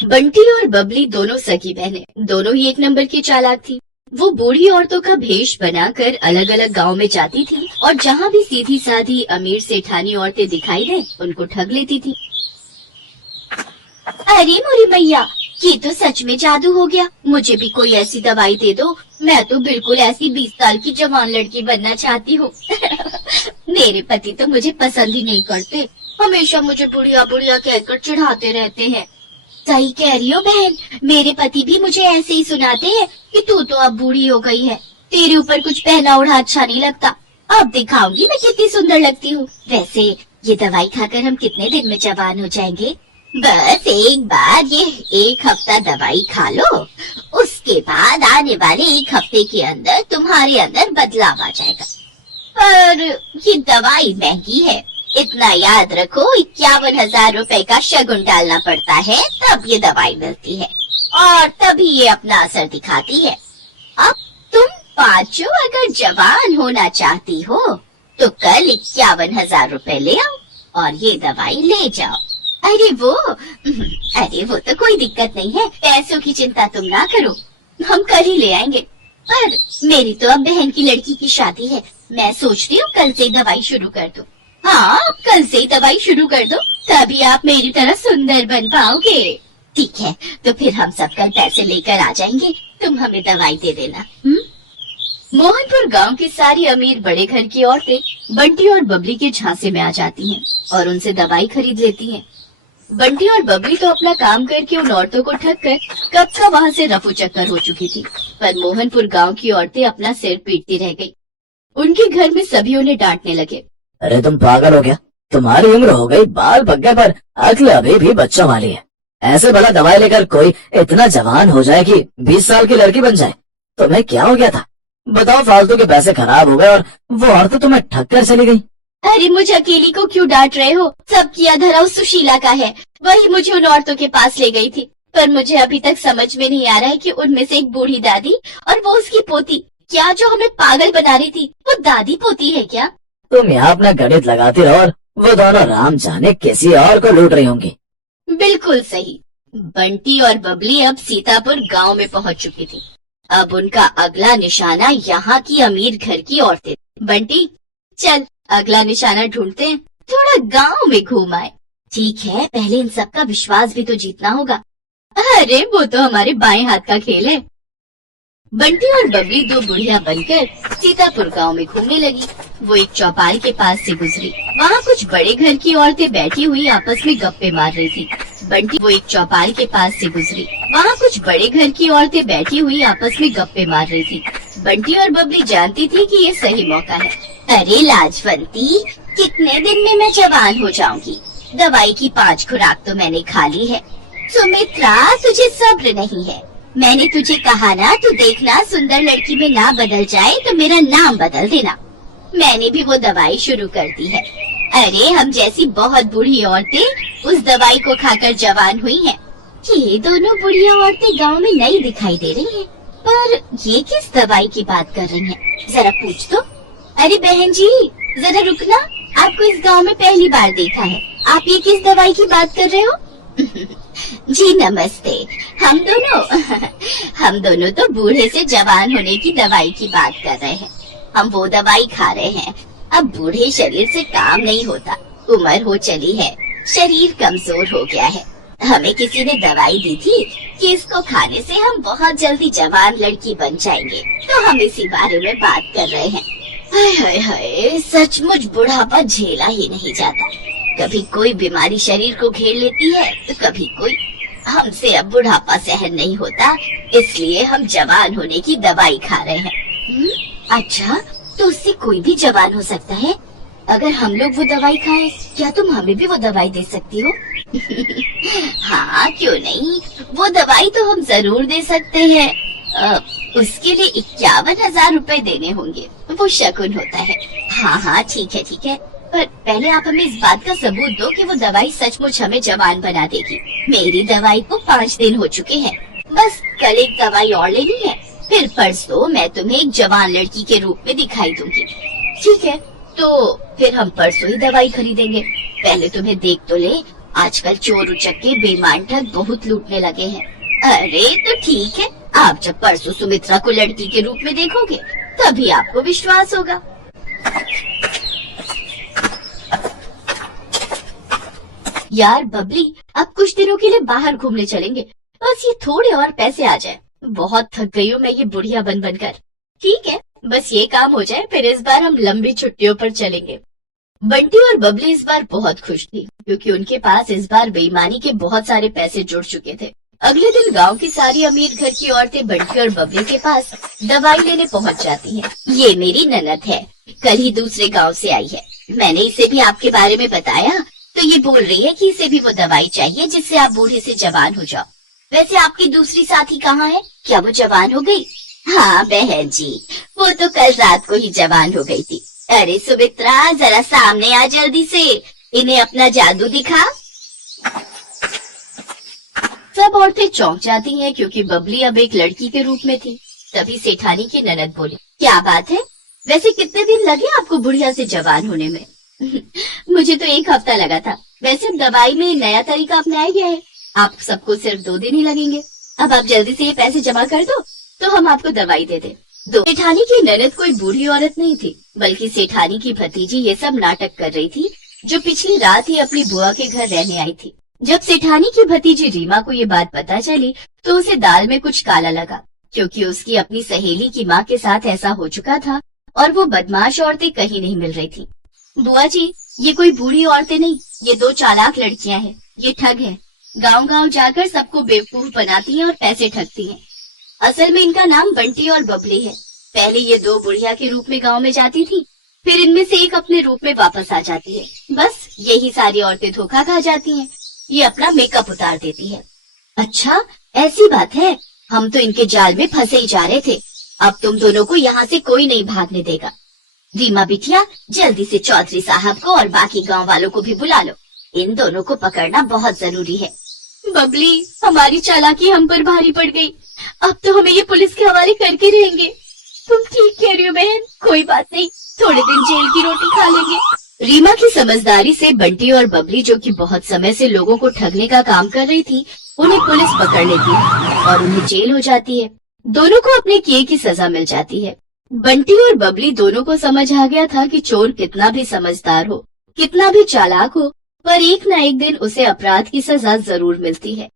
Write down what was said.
बंटी और बबली दोनों सगी बहनें, दोनों ही एक नंबर की चालाक थी। वो बूढ़ी औरतों का भेष बनाकर अलग अलग गांव में जाती थी और जहाँ भी सीधी साधी अमीर सेठानी औरतें दिखाई दे उनको ठग लेती थी। अरे मोरी मैया, ये तो सच में जादू हो गया। मुझे भी कोई ऐसी दवाई दे दो। मैं तो बिल्कुल ऐसी 20 साल की जवान लड़की बनना चाहती हूँ। मेरे पति तो मुझे पसंद ही नहीं करते, हमेशा मुझे बुढ़िया बुढ़िया कहकर चिढ़ाते रहते हैं। सही कह रही हो बहन, मेरे पति भी मुझे ऐसे ही सुनाते हैं कि तू तो अब बूढ़ी हो गई है, तेरे ऊपर कुछ पहना ओढ़ा अच्छा नहीं लगता। अब दिखाऊंगी मैं कितनी सुंदर लगती हूँ। वैसे ये दवाई खाकर हम कितने दिन में जवान हो जाएंगे? बस एक बार ये 1 हफ्ता दवाई खा लो, उसके बाद आने वाले 1 हफ्ते के अंदर तुम्हारे अंदर बदलाव आ जाएगा। पर ये दवाई महंगी है, इतना याद रखो, 51,000 रुपए का शगुन डालना पड़ता है तब ये दवाई मिलती है और तभी ये अपना असर दिखाती है। अब तुम पांचों अगर जवान होना चाहती हो तो कल 51,000 रुपए ले आओ और ये दवाई ले जाओ। अरे वो तो कोई दिक्कत नहीं है, पैसों की चिंता तुम ना करो, हम कल ही ले आएंगे। पर मेरी तो अब बहन की लड़की की शादी है, मैं सोचती हूँ कल से दवाई शुरू कर दो। हाँ, कल से ही दवाई शुरू कर दो, तभी आप मेरी तरह सुंदर बन पाओगे। ठीक है, तो फिर हम सब कल पैसे लेकर आ जाएंगे, तुम हमें दवाई दे देना। मोहनपुर गांव की सारी अमीर बड़े घर की औरतें बंटी और बबली के झांसे में आ जाती हैं और उनसे दवाई खरीद लेती हैं। बंटी और बबली तो अपना काम करके उन औरतों को ठग कर कब का वहाँ से रफू चक्कर हो चुकी थी, पर मोहनपुर गांव की औरतें अपना सिर पीटती रह गई। उनके घर में सभी उन्हें डांटने लगे। अरे तुम पागल हो गया, तुम्हारी उम्र हो गई, बाल पक गए पर अक्ल अभी भी बच्चों वाली है। ऐसे भला दवाई लेकर कोई इतना जवान हो जाए कि 20 साल की लड़की बन जाए? तुम्हें क्या हो गया था? बताओ, फालतू के पैसे खराब हो गए और वो औरत तुम्हें ठग कर चली गई। अरे मुझे अकेली को क्यों डांट रहे हो? सब किया धरा उस सुशीला का है, वही मुझे उन औरतों के पास ले गई थी। पर मुझे अभी तक समझ में नहीं आ रहा है कि उनमें से एक बूढ़ी दादी और वो उसकी पोती, क्या जो हमें पागल बना रही थी वो दादी पोती है क्या? तुम यहाँ अपना गणित लगाती रहो और वो दोनों राम जाने किसी और को लूट रही होंगी। बिल्कुल सही। बंटी और बबली अब सीतापुर गांव में पहुंच चुकी थी। अब उनका अगला निशाना यहाँ की अमीर घर की औरतें। बंटी, चल अगला निशाना ढूंढते हैं, थोड़ा गांव में घूम आए। ठीक है, पहले इन सब का विश्वास भी तो जीतना होगा। अरे वो तो हमारे बाएं हाथ का खेल है। बंटी और बबली 2 बुढ़िया बनकर सीतापुर गांव में घूमने लगी। वो एक चौपाल के पास से गुजरी, वहाँ कुछ बड़े घर की औरतें बैठी हुई आपस में गप्पे मार रही थी। वो एक चौपाल के पास से गुजरी, वहाँ कुछ बड़े घर की औरतें बैठी हुई आपस में गप्पे मार रही थी। बंटी और बबली जानती थी कि ये सही मौका है। अरे लाजवंती, कितने दिन में मैं जवान हो जाऊंगी? दवाई की 5 खुराक तो मैंने खा ली है। सुमित्रा, तुझे सब्र नहीं है। मैंने तुझे कहा ना, तू देखना सुंदर लड़की में ना बदल जाए तो मेरा नाम बदल देना। मैंने भी वो दवाई शुरू कर दी है। अरे हम जैसी बहुत बूढ़ी औरतें उस दवाई को खाकर जवान हुई हैं। ये दोनों बुढ़िया औरतें गांव में नई दिखाई दे रही हैं, पर ये किस दवाई की बात कर रही हैं? जरा पूछ तो। अरे बहन जी, जरा रुकना, आपको इस गांव में पहली बार देखा है, आप ये किस दवाई की बात कर रहे हो? जी नमस्ते, हम दोनों तो बूढ़े से जवान होने की दवाई की बात कर रहे हैं। हम वो दवाई खा रहे हैं। अब बूढ़े शरीर से काम नहीं होता, उम्र हो चली है, शरीर कमजोर हो गया है। हमें किसी ने दवाई दी थी कि इसको खाने से हम बहुत जल्दी जवान लड़की बन जाएंगे, तो हम इसी बारे में बात कर रहे हैं। हाय हाय हाय, सचमुच बुढ़ापा झेला ही नहीं जाता। कभी कोई बीमारी शरीर को घेर लेती है तो कभी कोई। हमसे अब बुढ़ापा सहन नहीं होता, इसलिए हम जवान होने की दवाई खा रहे हैं। अच्छा, तो उससे कोई भी जवान हो सकता है? अगर हम लोग वो दवाई खाएं, क्या तुम हमें भी वो दवाई दे सकती हो? हाँ, क्यों नहीं, वो दवाई तो हम जरूर दे सकते हैं। उसके लिए 51,000 रुपए देने होंगे, वो शगुन होता है। हाँ ठीक है, पर पहले आप हमें इस बात का सबूत दो कि वो दवाई सचमुच हमें जवान बना देगी। मेरी दवाई को 5 दिन हो चुके हैं, बस कल एक दवाई और लेनी है, फिर परसों मैं तुम्हें एक जवान लड़की के रूप में दिखाई दूंगी। ठीक है, तो फिर हम परसों ही दवाई खरीदेंगे। पहले तुम्हें देख तो ले, आजकल चोर उचक्के बेईमान ठग बहुत लूटने लगे हैं। अरे तो ठीक है, आप जब परसों सुमित्रा को लड़की के रूप में देखोगे तभी आपको विश्वास होगा। यार बबली, अब कुछ दिनों के लिए बाहर घूमने चलेंगे, बस ये थोड़े और पैसे आ जाए। बहुत थक गई हूँ मैं ये बुढ़िया बन बनकर। ठीक है, बस ये काम हो जाए, फिर इस बार हम लंबी छुट्टियों पर चलेंगे। बंटी और बबली इस बार बहुत खुश थी क्योंकि उनके पास इस बार बेईमानी के बहुत सारे पैसे जुड़ चुके थे। अगले दिन गांव की सारी अमीर घर की औरतें बंटी और बबली के पास दवाई लेने पहुंच जाती हैं। ये मेरी ननद है, कल ही दूसरे गांव से आई है। मैंने इसे भी आपके बारे में बताया तो ये बोल रही है कि इसे भी वो दवाई चाहिए जिससे आप बूढ़े से जवान हो जाओ। वैसे आपकी दूसरी साथी कहाँ है? क्या वो जवान हो गई? हाँ बहन जी, वो तो कल रात को ही जवान हो गई थी। अरे सुमित्रा, जरा सामने आ जल्दी से, इन्हें अपना जादू दिखा। सब औरतें चौंक जाती हैं क्योंकि बबली अब एक लड़की के रूप में थी। तभी सेठानी की ननद बोली, क्या बात है, वैसे कितने दिन लगे आपको बुढ़िया से जवान होने में? मुझे तो 1 हफ्ता लगा था। वैसे अब दवाई में नया तरीका अपनाया गया है, आप सबको सिर्फ 2 दिन ही लगेंगे। अब आप जल्दी से ये पैसे जमा कर दो तो हम आपको दवाई दे दें। सेठानी की ननद कोई बूढ़ी औरत नहीं थी, बल्कि सेठानी की भतीजी ये सब नाटक कर रही थी, जो पिछली रात ही अपनी बुआ के घर रहने आई थी। जब सेठानी की भतीजी रीमा को ये बात पता चली तो उसे दाल में कुछ काला लगा, क्योंकि उसकी अपनी सहेली की माँ के साथ ऐसा हो चुका था और वो बदमाश औरतें कहीं नहीं मिल रही थी। बुआ जी, ये कोई बूढ़ी औरतें नहीं, ये 2 चालाक लड़कियां हैं। ये ठग हैं, गांव-गांव जाकर सबको बेवकूफ बनाती हैं और पैसे ठगती हैं। असल में इनका नाम बंटी और बबली है। पहले ये 2 बुढ़िया के रूप में गांव में जाती थी, फिर इनमें से एक अपने रूप में वापस आ जाती है। बस यही सारी औरतें धोखा खा जाती हैं। ये अपना मेकअप उतार देती है। अच्छा, ऐसी बात है, हम तो इनके जाल में फंसे ही जा रहे थे। अब तुम दोनों को यहाँ से कोई नहीं भागने देगा। रीमा बिटिया, जल्दी से चौधरी साहब को और बाकी गांव वालों को भी बुला लो, इन दोनों को पकड़ना बहुत जरूरी है। बबली, हमारी चालाकी हम पर भारी पड़ गई, अब तो हमें ये पुलिस के हवाले करके रहेंगे। तुम ठीक कह रही हो बहन, कोई बात नहीं, थोड़े दिन जेल की रोटी खा लेंगे। रीमा की समझदारी से बंटी और बबली, जो कि बहुत समय से लोगों को ठगने का काम कर रही थी, उन्हें पुलिस पकड़ लेती है और उन्हें जेल हो जाती है। दोनों को अपने किए की सजा मिल जाती है। बंटी और बबली दोनों को समझ आ गया था कि चोर कितना भी समझदार हो, कितना भी चालाक हो, पर एक न एक दिन उसे अपराध की सजा जरूर मिलती है।